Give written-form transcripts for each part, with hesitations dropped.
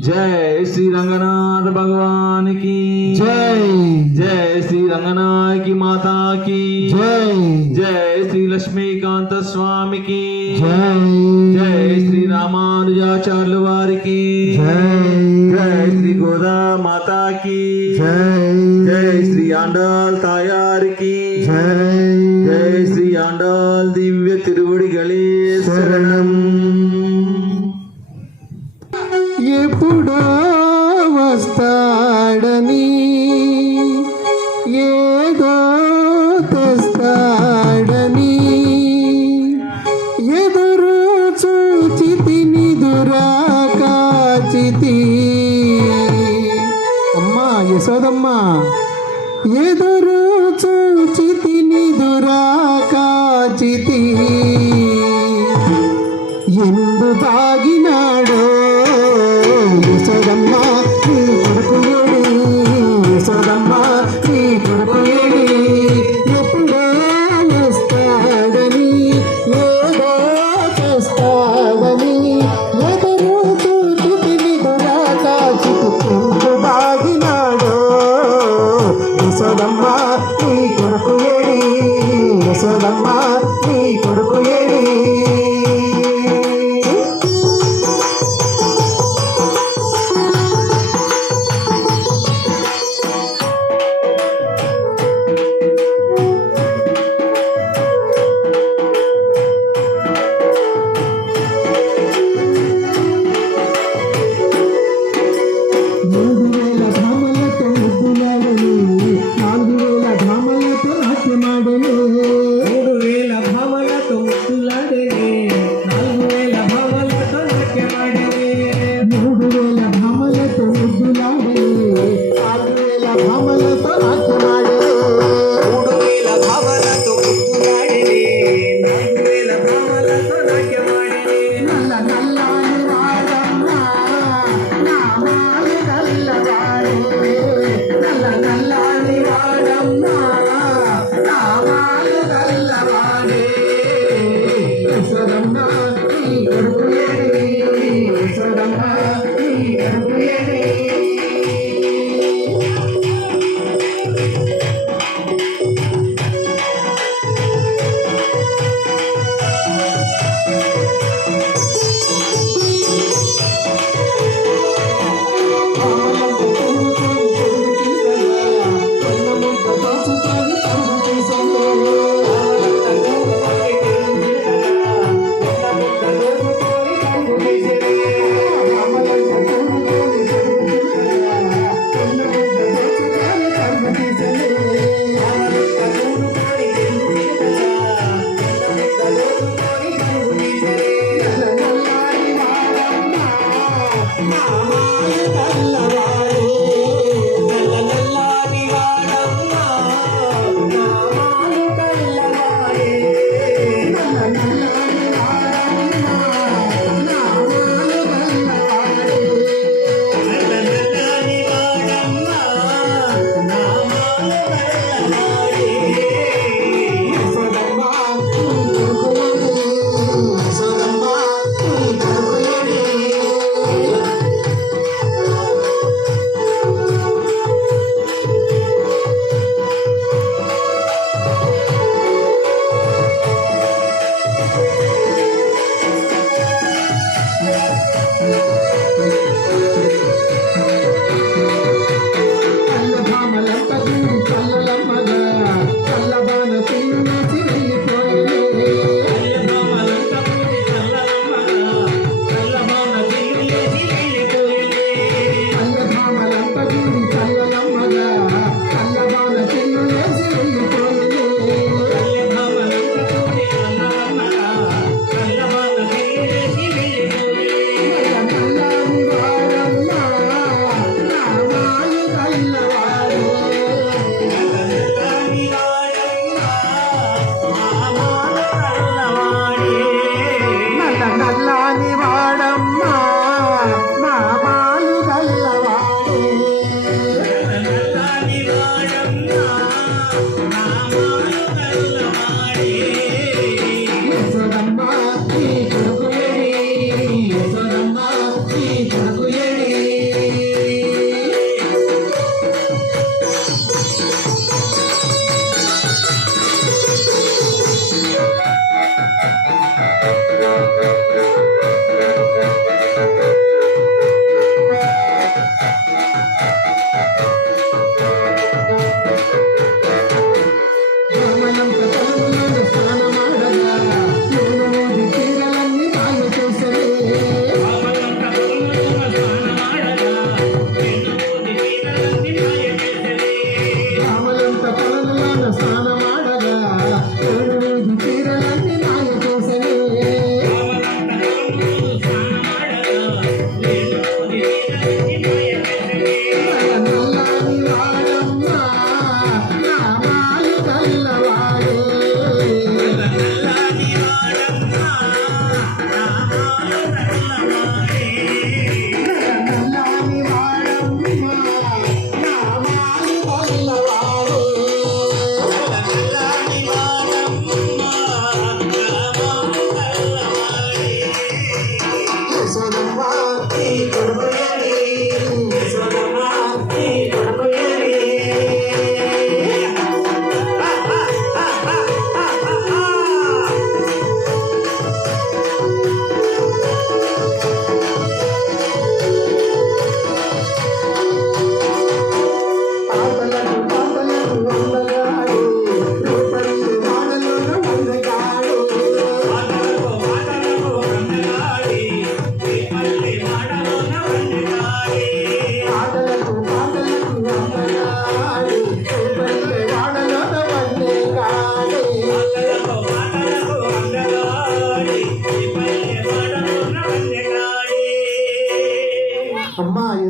जय श्री रंगनाथ भगवान की जय। जय श्री रंगनाथ की माता की जय। जय श्री लक्ष्मीकांत स्वामी की जय। जय श्री रामानुजाचार्य वारी की जय। जय श्री गोदा माता की जय। जय श्री आंडाल तायार की जय। जय श्री आंडाल दिव्य तिरुवडिगले शरणम। ఎప్పుడో వస్తాడని ఏదో తెస్తాడని ఎదురు చూచితి నిదురా కాచితి అమ్మా యశోదమ్మా ఎదురు చూచితి నిదురా కాచితి ఎందు తాగినాడో యశోదమ్మ నీ కొడుకు ఏడి యశోదమ్మ నీ కొడుకు ఏడి ఎప్పుడో వస్తాడని ఏదో తెస్తాడని ఎదురు చూచి నిదురా కాచితి ఎందు తాగినాడో యశోదమ్మ నీ కొడుకు ఏడి యశోదమ్మ నీ కొడుకు ఏడి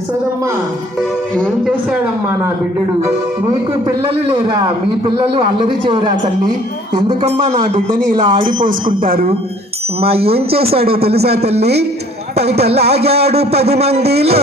యశోదమ్మా, ఏం చేశాడమ్మా నా బిడ్డడు? మీకు పిల్లలు లేరా? మీ పిల్లలు అల్లరి చేయరా తల్లి? ఎందుకమ్మా నా బిడ్డని ఇలా ఆడిపోసుకుంటారు? అమ్మా, ఏం చేశాడో తెలుసా తల్లి? బయట లాగాడు 10 మందిలో